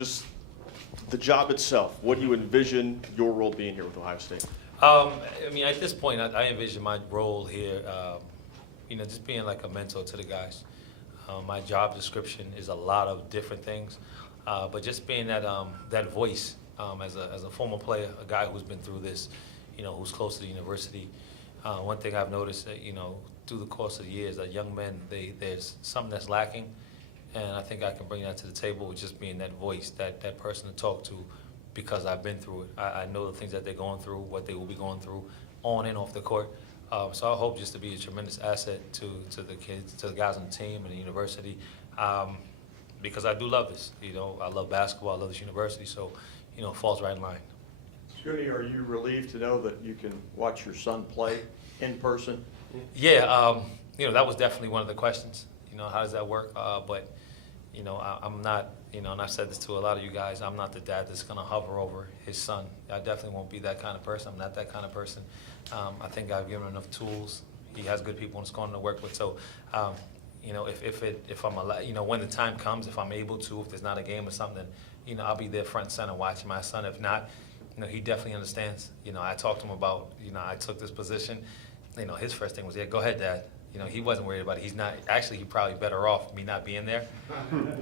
Just the job itself, what do you envision your role being here with Ohio State? I mean, at this point, I envision my role here, just being like a mentor to the guys. My job description is a lot of different things, but just being that voice as a former player, a guy who's been through this, who's close to the university. One thing I've noticed that through the course of the years, that young men, there's something that's lacking, and I think I can bring that to the table with just being that voice, that person to talk to, because I've been through it. I know the things that they're going through, what they will be going through, on and off the court. So I hope just to be a tremendous asset to the kids, to the guys on the team and the university, because I do love this. I love basketball, I love this university, so it falls right in line. Scoonie, are you relieved to know that you can watch your son play in person? Yeah, that was definitely one of the questions. How does that work? But I'm not, and I've said this to a lot of you guys, I'm not the dad that's going to hover over his son. I definitely won't be that kind of person. I'm not that kind of person. I think I've given him enough tools. He has good people in his corner to work with. So, if I'm allowed, when the time comes, if I'm able to, if there's not a game or something, I'll be there front and center watching my son. If not, he definitely understands. I talked to him about, I took this position. His first thing was, yeah, go ahead, Dad. He wasn't worried about it. He's not, actually, he's probably better off me not being there.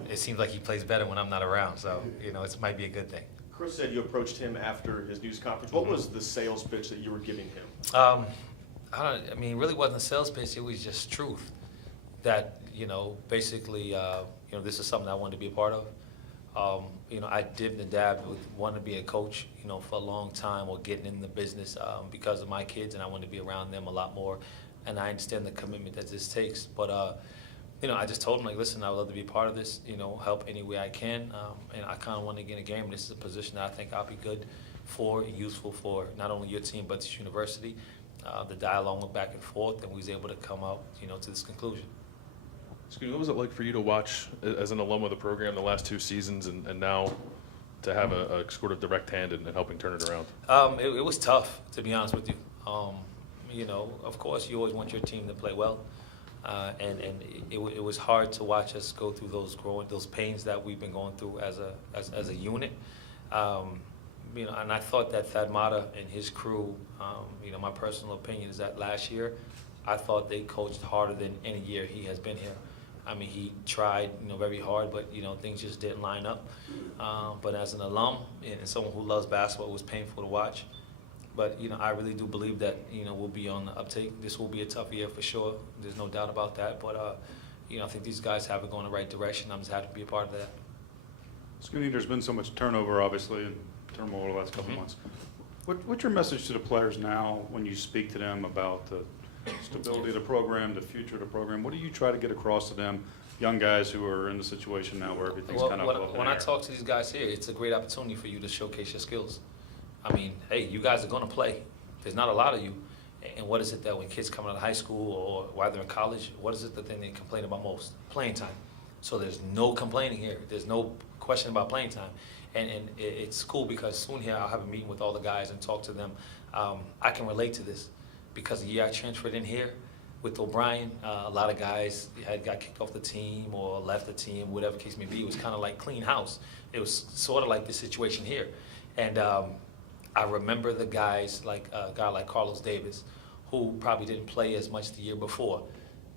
It seems like he plays better when I'm not around, so, it might be a good thing. Chris said you approached him after his news conference. What was the sales pitch that you were giving him? It really wasn't a sales pitch. It was just truth. That, basically, this is something I wanted to be a part of. I dipped and dabbed with wanting to be a coach, for a long time, or getting in the business because of my kids, and I wanted to be around them a lot more. And I understand the commitment that this takes. But, I just told him, like, listen, I would love to be a part of this, help any way I can. And I kind of want to get in a game. This is a position that I think I'll be good for, useful for not only your team, but this university. The dialogue went back and forth, and we was able to come out, to this conclusion. Scoonie, what was it like for you to watch as an alum of the program the last 2 seasons and now to have a sort of direct hand in helping turn it around? It was tough, to be honest with you. Of course, you always want your team to play well, and it was hard to watch us go through those pains that we've been going through as a unit. And I thought that Thad Matta and his crew, my personal opinion is that last year, I thought they coached harder than any year he has been here. He tried, very hard, but, things just didn't line up. But as an alum and someone who loves basketball, it was painful to watch. But, I really do believe that, we'll be on the uptake. This will be a tough year for sure. There's no doubt about that. But, I think these guys have it going in the right direction. I'm just happy to be a part of that. Scoonie, there's been so much turnover, obviously, and turmoil over the last couple months. What's your message to the players now when you speak to them about the stability of the program, the future of the program? What do you try to get across to them, young guys who are in the situation now where everything's kind of up in the When air? I talk to these guys here, it's a great opportunity for you to showcase your skills. Hey, you guys are going to play. There's not a lot of you. And what is it that when kids come out of high school or while they're in college, what is it the thing they complain about most? Playing time. So there's no complaining here. There's no question about playing time. And it's cool because soon here I'll have a meeting with all the guys and talk to them. I can relate to this because the year I transferred in here with O'Brien, a lot of guys got kicked off the team or left the team, whatever case may be. It was kind of like clean house. It was sort of like the situation here. And I remember the guys, like a guy like Carlos Davis, who probably didn't play as much the year before.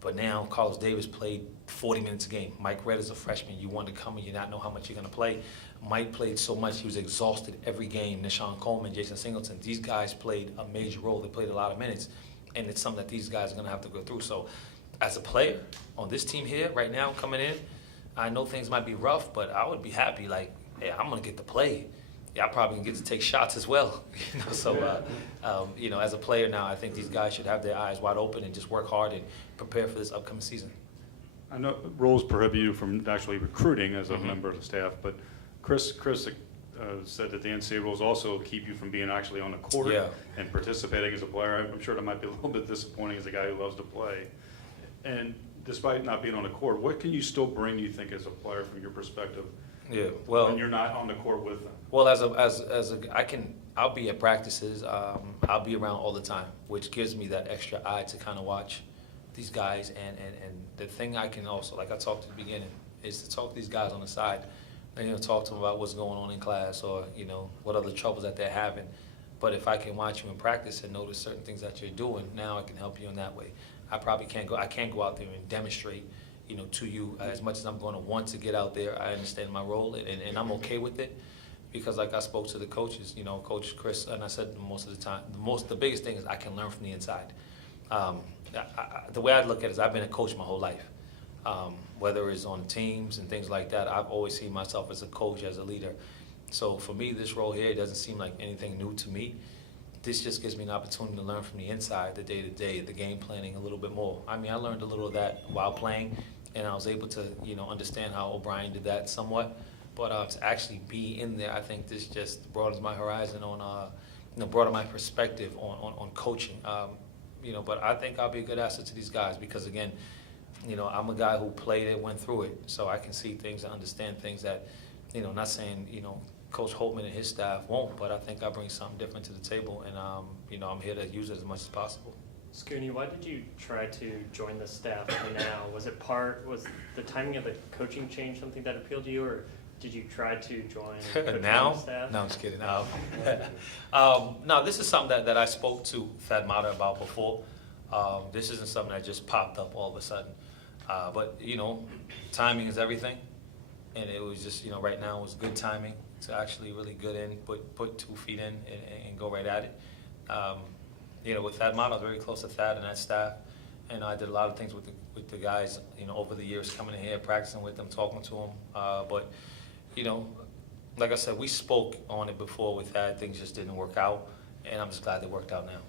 But now Carlos Davis played 40 minutes a game. Mike Redd is a freshman. You want to come and you not know how much you're going to play. Mike played so much, he was exhausted every game. Nishan Coleman, Jason Singleton, these guys played a major role. They played a lot of minutes. And it's something that these guys are going to have to go through. So as a player on this team here right now coming in, I know things might be rough, but I would be happy, like, hey, I'm going to get to play. Yeah, I probably can get to take shots as well. So, as a player now, I think these guys should have their eyes wide open and just work hard and prepare for this upcoming season. I know rules prohibit you from actually recruiting as a member of the staff, but Chris said that the NCAA rules also keep you from being actually on the court and participating as a player. I'm sure that might be a little bit disappointing as a guy who loves to play. And despite not being on the court, what can you still bring, you think, as a player from your perspective? Yeah, well, when you're not on the court with them. Well, I'll be at practices. I'll be around all the time, which gives me that extra eye to kind of watch these guys. And the thing I can also, like I talked at the beginning, is to talk to these guys on the side and talk to them about what's going on in class, or what other troubles that they're having. But if I can watch you in practice and notice certain things that you're doing, now I can help you in that way. I can't go out there and demonstrate, to you as much as I'm going to want to get out there. I understand my role, and I'm okay with it, because like I spoke to the coaches, Coach Chris, and I said most of the time, the biggest thing is I can learn from the inside. The way I look at it is I've been a coach my whole life. Whether it's on teams and things like that, I've always seen myself as a coach, as a leader. So for me, this role here doesn't seem like anything new to me. This just gives me an opportunity to learn from the inside, the day-to-day, the game planning a little bit more. I mean, I learned a little of that while playing, and I was able to, understand how O'Brien did that somewhat. But to actually be in there, I think this just broadens my horizon on, broaden my perspective on coaching. But I think I'll be a good asset to these guys because, again, I'm a guy who played it, went through it, so I can see things and understand things that, not saying, Coach Holtman and his staff won't, but I think I bring something different to the table, and, I'm here to use it as much as possible. Scoonie, why did you try to join the staff now? Was the timing of the coaching change something that appealed to you, or did you try to join now? The staff? No, I'm just kidding. No, this is something that I spoke to Thad Matta about before. This isn't something that just popped up all of a sudden. But, timing is everything. And it was just, right now it was good timing to actually really put 2 feet in and go right at it. With Thad Matta, I was very close to Thad and that staff. And I did a lot of things with the guys, over the years, coming in here, practicing with them, talking to them. But, like I said, we spoke on it before with Thad. Things just didn't work out. And I'm just glad they worked out now.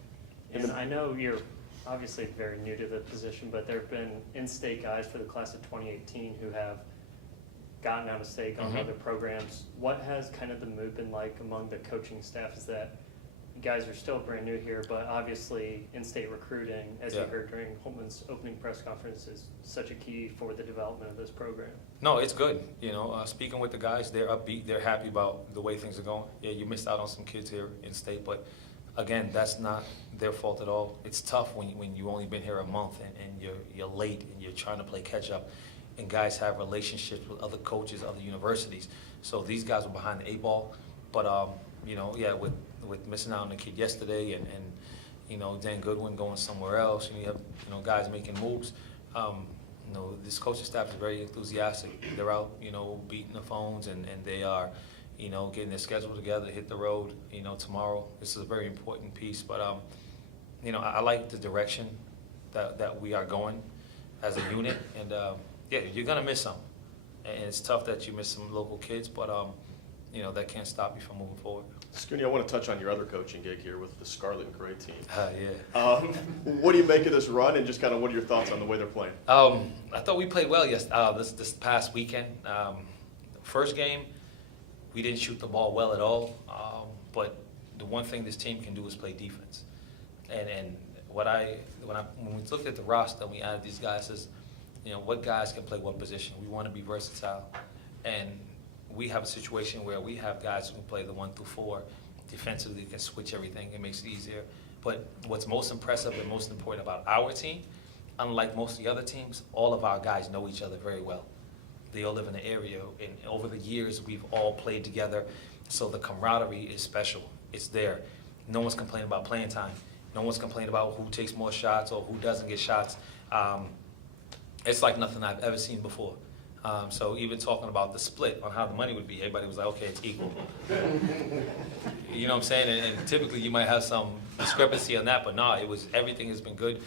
And I know you're obviously very new to the position, but there have been in-state guys for the class of 2018 who have gotten out of state, gone to other programs. What has kind of the mood been like among the coaching staff? Is that you guys are still brand new here, but obviously in-state recruiting, as you heard during Holtman's opening press conference, is such a key for the development of this program. No, it's good. Speaking with the guys, they're upbeat. They're happy about the way things are going. Yeah, you missed out on some kids here in state, but again, that's not their fault at all. It's tough when you only been here a month and you're late and you're trying to play catch up, and guys have relationships with other coaches, other universities. So these guys were behind the 8 ball, but with missing out on the kid yesterday and Dan Goodwin going somewhere else, and you have guys making moves. This coaching staff is very enthusiastic. They're out beating the phones and they are getting their schedule together to hit the road, tomorrow. This is a very important piece, but, I like the direction that we are going as a unit, and, you're gonna miss some, and it's tough that you miss some local kids, but, that can't stop you from moving forward. Scoonie, I want to touch on your other coaching gig here with the Scarlet Gray team. Yeah. What do you make of this run, and just kind of what are your thoughts on the way they're playing? I thought we played well this past weekend. First game, we didn't shoot the ball well at all, but the one thing this team can do is play defense. And when we looked at the roster and we added these guys, is what guys can play what position. We want to be versatile, and we have a situation where we have guys who can play the 1 through 4 defensively, can switch everything. It makes it easier. But what's most impressive and most important about our team, unlike most of the other teams, all of our guys know each other very well. They all live in the area, and over the years, we've all played together, so the camaraderie is special. It's there. No one's complaining about playing time. No one's complaining about who takes more shots or who doesn't get shots. It's like nothing I've ever seen before. So even talking about the split on how the money would be, everybody was like, okay, it's equal. You know what I'm saying? And typically you might have some discrepancy on that, but no, everything has been good.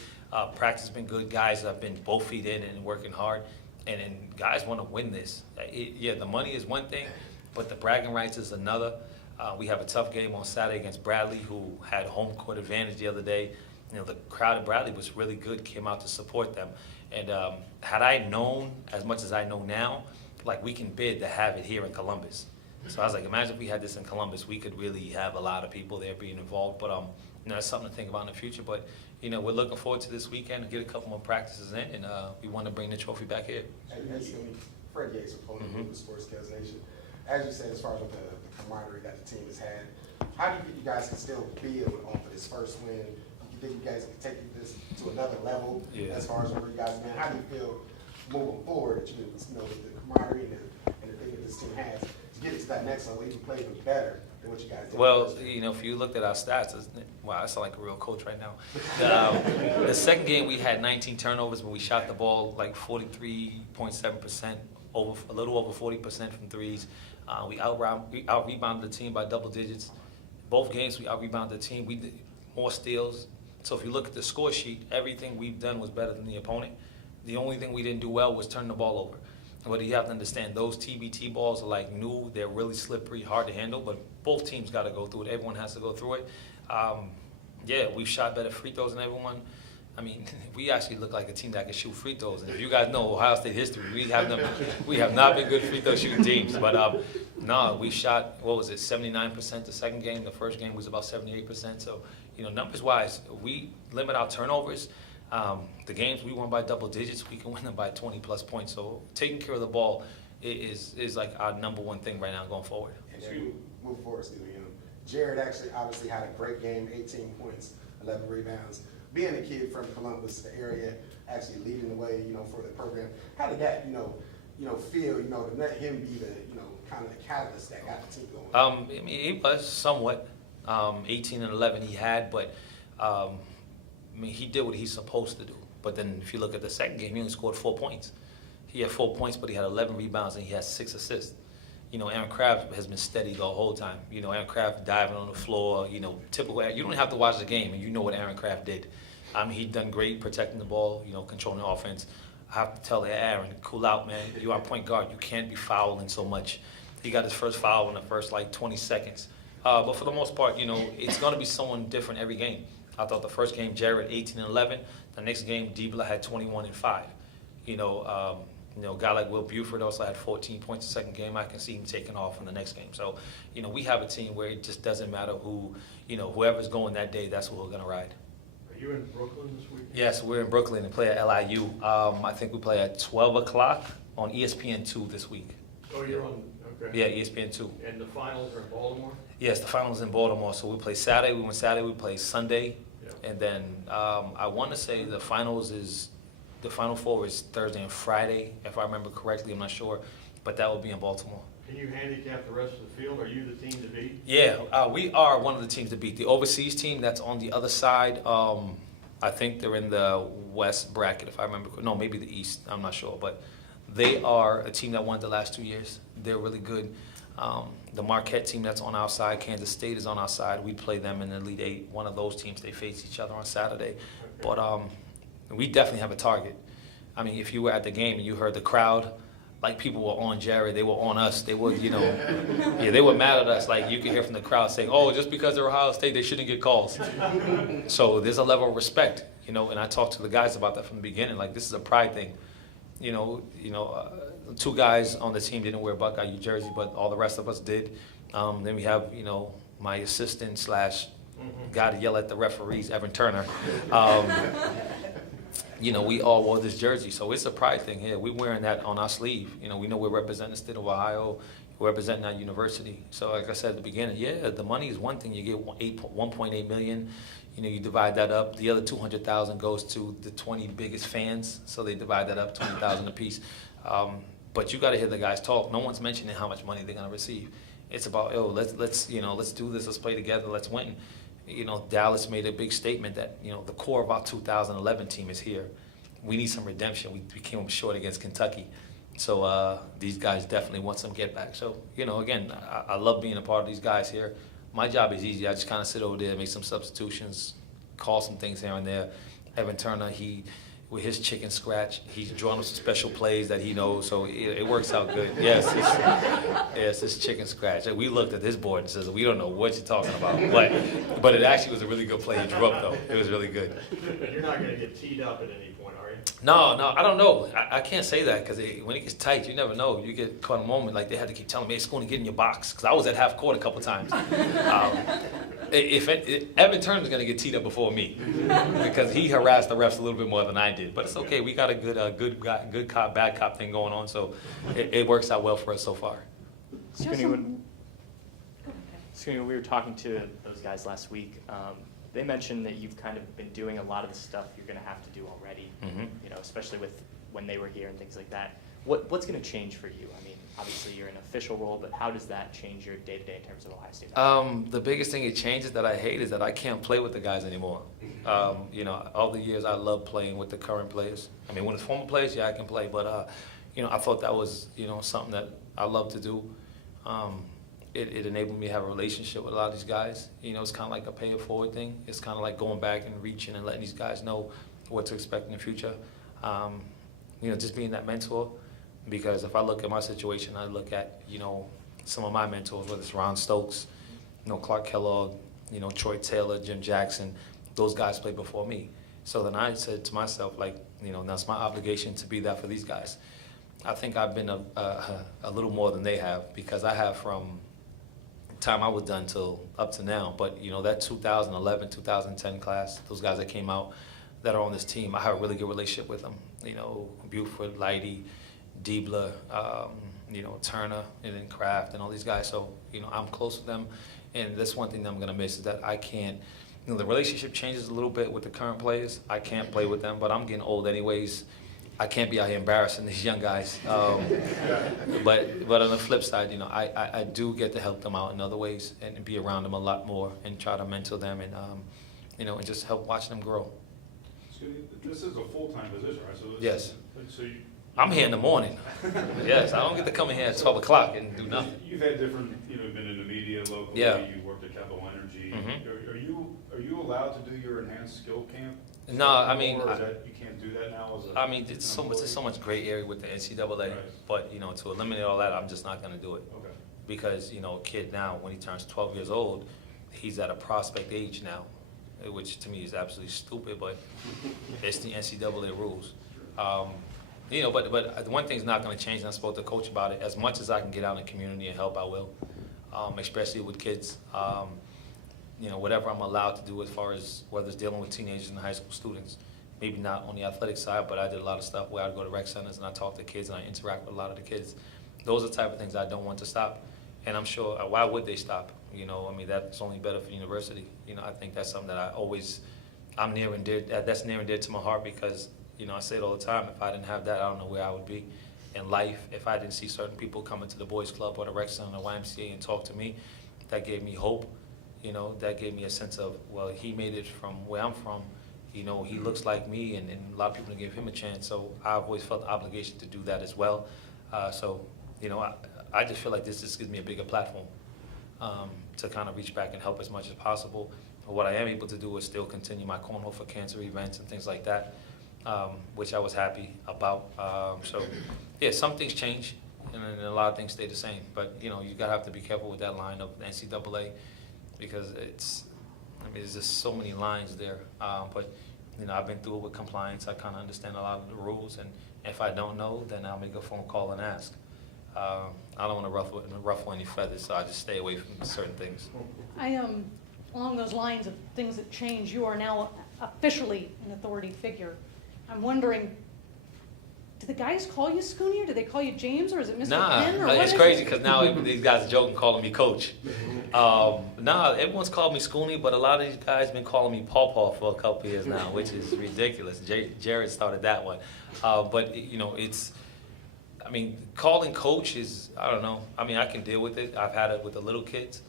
Practice has been good. Guys have been both feet in and working hard. And guys want to win this. The money is one thing, but the bragging rights is another. We have a tough game on Saturday against Bradley, who had home court advantage the other day. The crowd at Bradley was really good, came out to support them. And had I known as much as I know now, like, we can bid to have it here in Columbus. So I was like, imagine if we had this in Columbus, we could really have a lot of people there being involved. But that's something to think about in the future. But we're looking forward to this weekend to get a couple more practices in, and we want to bring the trophy back here. Hey, Fred Yates with Pony Sports Kills Nation. As you said, as far as with the camaraderie that the team has had, how do you think you guys can still build on for this first win? Do you think you guys can take this to another level as far as where you guys have been? How do you feel moving forward that you know, with the camaraderie and the thing that this team has to get it to that next level, even play even better than what you guys did? Well, you know, if you looked at our stats, wow, I sound like a real coach right now. The second game we had 19 turnovers, but we shot the ball like 43.7%, a little over 40% from threes. We out-rebounded the team by double digits. Both games we out-rebounded the team. We did more steals. So if you look at the score sheet, everything we've done was better than the opponent. The only thing we didn't do well was turn the ball over. But you have to understand, those TBT balls are like new. They're really slippery, hard to handle, but both teams got to go through it. Everyone has to go through it. Yeah, we've shot better free throws than everyone. I mean, we actually look like a team that can shoot free throws. And if you guys know Ohio State history, we have not been good free throw shooting teams. But no, we shot, what was it, 79% the second game. The first game was about 78%. So, you know, numbers-wise, we limit our turnovers. The games we won by double digits, we can win them by 20-plus points. So taking care of the ball is like our number one thing right now going forward. And then move forward, excuse me. Jared actually obviously had a great game, 18 points, 11 rebounds. Being a kid from Columbus, the area, actually leading the way, for the program. How did that, feel, to let him be the, kind of the catalyst that got the team going? I mean, he was somewhat 18 and 11 he had, but I mean, he did what he's supposed to do. But then if you look at the second game, he only scored 4 points. He had 4 points, but he had 11 rebounds and he had 6 assists. Aaron Craft has been steady the whole time. Aaron Craft diving on the floor, typical. You don't have to watch the game, and you know what Aaron Craft did. I mean, he done great protecting the ball, controlling the offense. I have to tell Aaron, cool out, man. You are point guard. You can't be fouling so much. He got his first foul in the first, 20 seconds. But for the most part, it's going to be someone different every game. I thought the first game, Jared, 18 and 11. The next game, Dibla had 21 and 5. A guy like Will Buford also had 14 points the second game. I can see him taking off in the next game. So, we have a team where it just doesn't matter who, whoever's going that day, that's who we're going to ride. Are you in Brooklyn this week? Yes, we're in Brooklyn and play at LIU. I think we play at 12 o'clock on ESPN2 this week. Oh, you're on, okay. Yeah, ESPN2. And the finals are in Baltimore? Yes, the finals in Baltimore. So we play Saturday. We went Saturday. We play Sunday. Yeah. And then I want to say the Final Four is Thursday and Friday, if I remember correctly. I'm not sure, but that will be in Baltimore. Can you handicap the rest of the field? Are you the team to beat? Yeah, we are one of the teams to beat. The overseas team that's on the other side, I think they're in the West bracket, if I remember. No, maybe the East. I'm not sure, but they are a team that won the last 2 years. They're really good. The Marquette team that's on our side, Kansas State is on our side. We play them in the Elite Eight. One of those teams, they face each other on Saturday. But we definitely have a target. I mean, if you were at the game and you heard the crowd, like people were on Jared, they were on us. They were, yeah, they were mad at us. Like you could hear from the crowd saying, "Oh, just because they're Ohio State, they shouldn't get calls." So there's a level of respect, and I talked to the guys about that from the beginning. Like this is a pride thing. 2 guys on the team didn't wear Buckeye U jersey, but all the rest of us did. Then we have, my assistant / guy to yell at the referees, Evan Turner. We all wore this jersey, so it's a pride thing here. We're wearing that on our sleeve. We know we're representing the state of Ohio. We're representing our university. So like I said at the beginning, yeah, the money is one thing. You get $1.8 million. You divide that up. The other $200,000 goes to the 20 biggest fans, so they divide that up, $20,000 apiece. But you got to hear the guys talk. No one's mentioning how much money they're going to receive. It's about, let's do this. Let's play together. Let's win. Dallas made a big statement that, the core of our 2011 team is here. We need some redemption. We came up short against Kentucky. So these guys definitely want some get back. So, again, I love being a part of these guys here. My job is easy. I just kind of sit over there, make some substitutions, call some things here and there. Evan Turner, with his chicken scratch, he's drawn up some special plays that he knows, so it works out good. Yes, it's chicken scratch. We looked at this board and says, we don't know what you're talking about, but it actually was a really good play he drew up, though. It was really good. But you're not going to get teed up at any point, are you? No, I don't know. I can't say that because when it gets tight, you never know. You get caught in a moment like they had to keep telling me, "Hey, Scoonie, get in your box," because I was at half court a couple times. Evan Turner's going to get teed up before me because he harassed the refs a little bit more than I did. But it's okay. We got a good cop, bad cop thing going on, so it works out well for us so far. Scoonie, when we were talking to those guys last week, they mentioned that you've kind of been doing a lot of the stuff you're going to have to do already, especially with when they were here and things like that. What's going to change for you? I mean, obviously you're in an official role, but how does that change your day-to-day in terms of Ohio State? The biggest thing it changes that I hate is that I can't play with the guys anymore. You know, all the years I love playing with the current players. I mean, when it's former players, yeah, I can play, but you know, I thought that was, you know, something that I love to do. It enabled me to have a relationship with a lot of these guys. You know, it's kind of like a pay it forward thing. It's kind of like going back and reaching and letting these guys know what to expect in the future. You know, just being that mentor. Because if I look at my situation, I look at, you know, some of my mentors, whether it's Ron Stokes, you know, Clark Kellogg, you know, Troy Taylor, Jim Jackson, those guys played before me. So then I said to myself, like, you know, that's my obligation to be that for these guys. I think I've been a little more than they have, because I have from the time I was done till up to now. But, you know, that 2011, 2010 class, those guys that came out that are on this team, I have a really good relationship with them. You know, Buford, Leidy, Diebler, you know, Turner, and then Kraft, and all these guys. So, you know, I'm close with them. And that's one thing that I'm going to miss, is that I can't, you know, the relationship changes a little bit with the current players. I can't play with them, but I'm getting old anyways. I can't be out here embarrassing these young guys. But on the flip side, you know, I do get to help them out in other ways and be around them a lot more and try to mentor them and, you know, and just help watch them grow. This is a full-time position, right? So Yes. So you, I'm here in the morning. Yes, I don't get to come in here at 12 o'clock and do nothing. You've had different, you know, been in the media locally. Yeah. You worked at Capital Energy. Mhm. Are you allowed to do your enhanced skill camp? No, I mean, Or is that, you can't do that now as a? I mean, there's so much gray area with the NCAA, Right. but, you know, to eliminate all that, I'm just not gonna do it. Okay. Because, you know, a kid now, when he turns 12 years old, he's at a prospect age now, which to me is absolutely stupid, but it's the NCAA rules. You know, but the one thing's not gonna change, and I spoke to Coach about it, as much as I can get out in the community and help, I will, especially with kids. You know, whatever I'm allowed to do as far as whether it's dealing with teenagers and high school students. Maybe not on the athletic side, but I did a lot of stuff where I'd go to rec centers and I talk to kids and I interact with a lot of the kids. Those are the type of things I don't want to stop. And I'm sure, why would they stop? You know, I mean, that's only better for the university. You know, I think that's something that I'm near and dear, that's near and dear to my heart, because, you know, I say it all the time, if I didn't have that, I don't know where I would be in life. If I didn't see certain people come into the boys club or the rec center or YMCA and talk to me, that gave me hope. You know, that gave me a sense of, well, he made it from where I'm from. You know, he looks like me, and a lot of people give him a chance. So I've always felt the obligation to do that as well. So, you know, I just feel like this just gives me a bigger platform to kind of reach back and help as much as possible. But what I am able to do is still continue my cornhole for cancer events and things like that, which I was happy about. So, yeah, some things change, and then a lot of things stay the same. But, you know, you gotta have to be careful with that line of NCAA, because there's just so many lines there. But, you know, I've been through it with compliance. I kind of understand a lot of the rules, and if I don't know, then I'll make a phone call and ask. I don't want to ruffle any feathers, so I just stay away from certain things. Along those lines of things that change, you are now officially an authority figure. I'm wondering, do the guys call you Scoonie, or do they call you James, or is it Mr. Penn, or what It's is crazy it? because now these guys are joking, calling me coach. Everyone's called me Scoonie, but a lot of these guys have been calling me Paw for a couple of years now, which is ridiculous. Jared started that one. But, you know, calling coach is, I don't know. I mean, I can deal with it. I've had it with the little kids.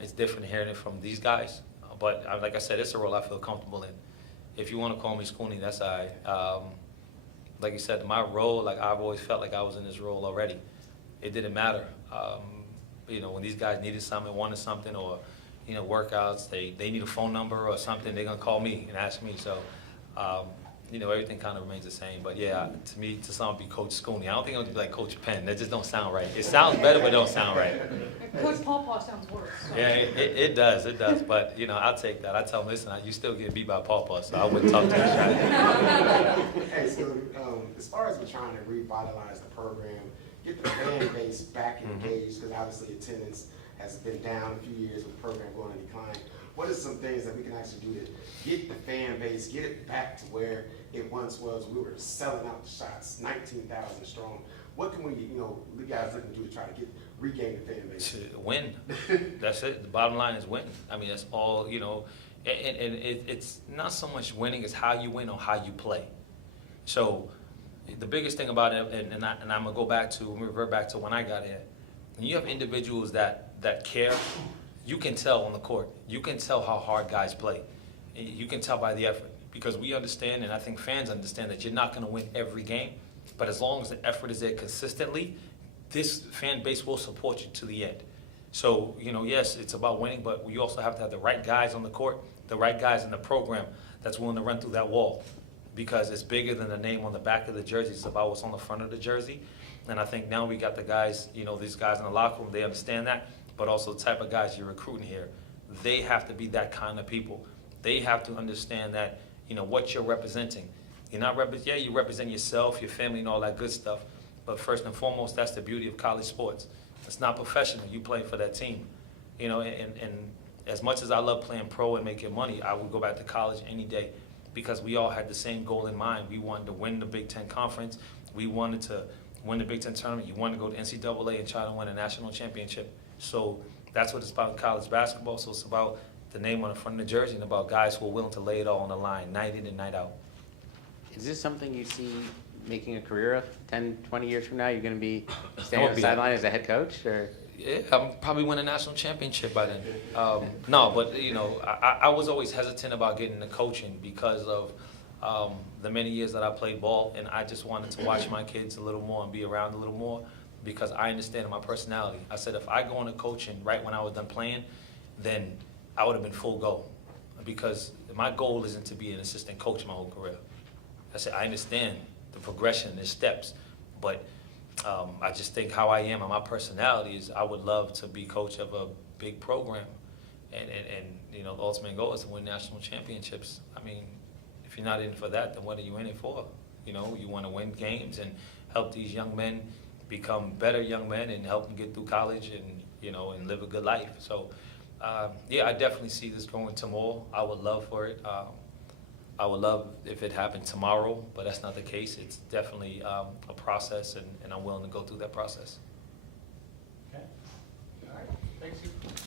It's different hearing it from these guys. But like I said, it's a role I feel comfortable in. If you want to call me Scoonie, that's all right. Like you said, my role, like I've always felt like I was in this role already. It didn't matter. You know, when these guys needed something, wanted something, or, you know, workouts, they need a phone number or something, they're going to call me and ask me. So, you know, everything kind of remains the same. But yeah, to me, to some be Coach Scoonie. I don't think it would be like Coach Penn. That just don't sound right. It sounds better, but it don't sound right. Coach Paw sounds worse. So. Yeah, it does. But, you know, I'll take that. I tell them, listen, you still get beat by Paw, so I wouldn't talk to you. Hey, so as far as we're trying to revitalize the program, get the fan base back engaged, because obviously attendance has been down a few years with the program going in decline. What are some things that we can actually do to get the fan base, get it back to where it once was? We were selling out the shots, 19,000 strong. What can we, you know, the guys looking to do to try to regain the fan base? Win. That's it. The bottom line is win. I mean, that's all, you know, and it's not so much winning as how you win or how you play. So, the biggest thing about it, and I'm gonna go back to, revert back to when I got here. When you have individuals that care, you can tell on the court. You can tell how hard guys play. You can tell by the effort, because we understand, and I think fans understand, that you're not gonna win every game, but as long as the effort is there consistently, this fan base will support you to the end. So, yes, it's about winning, but we also have to have the right guys on the court, the right guys in the program that's willing to run through that wall, because it's bigger than the name on the back of the jersey. It's about what's on the front of the jersey. And I think now we got the guys, these guys in the locker room, they understand that, but also the type of guys you're recruiting here. They have to be that kind of people. They have to understand that, what you're representing. You're not you represent yourself, your family, and all that good stuff. But first and foremost, that's the beauty of college sports. It's not professional. You play for that team. And as much as I love playing pro and making money, I would go back to college any day, because we all had the same goal in mind. We wanted to win the Big Ten Conference. We wanted to win the Big Ten tournament. You wanted to go to NCAA and try to win a national championship. So that's what it's about in college basketball. So it's about the name on the front of the jersey and about guys who are willing to lay it all on the line, night in and night out. Is this something you see making a career of 10, 20 years from now? You're going to be standing I on would the be- sideline as a head coach? Or? Yeah, I'll probably win a national championship by then. No, but I was always hesitant about getting into coaching because of the many years that I played ball, and I just wanted to watch my kids a little more and be around a little more, because I understand my personality. I said if I go into coaching right when I was done playing, then I would have been full go, because my goal isn't to be an assistant coach my whole career. I said I understand the progression, the steps, but I just think how I am and my personality is I would love to be coach of a big program, and the ultimate goal is to win national championships. I mean, if you're not in for that, then what are you in it for? You want to win games and help these young men become better young men and help them get through college and live a good life. So yeah, I definitely see this going to more. I would love for it. I would love if it happened tomorrow, but that's not the case. It's definitely a process, and I'm willing to go through that process. Okay. All right, thanks you.